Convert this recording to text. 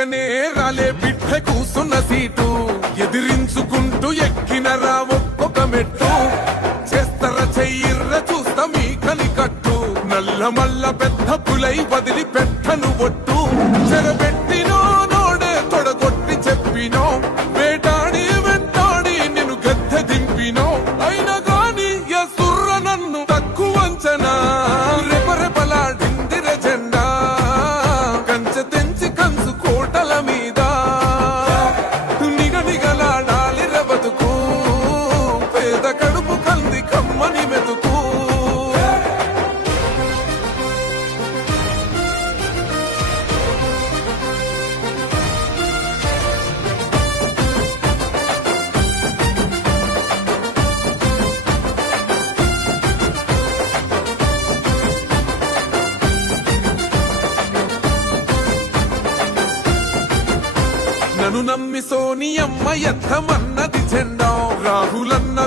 అందుకనే రాలే బిడ్డ కూసున్న సీటు ఎదిరించుకుంటూ ఎక్కినరా ఒక్కొక్క మెట్టు చేస్తర చెయ్యిర్ర చూస్తా మీ కనికట్టు నల్ల మల్ల పెద్ద పులై వదిలి పెట్టను ఒట్టు చెరబెట్టినో నోడే తొడగొట్టి చెప్పినో వేటాడి వెంటాడి నిన్ను గద్దె దింపినో అయినా గాని ఎసుర్ర నన్ను తక్కువ అంచనా రెపరెపలాడిందిర జెండా కంచె తెంచి కంచు కోటల మీద నిగనిగలాడాలి బతుకు పేద కడుపు కంది కమ్మని మెతుకు నన్ను నమ్మి సోనియమ్మ ఎత్తమన్నది జెండా రాహులన్న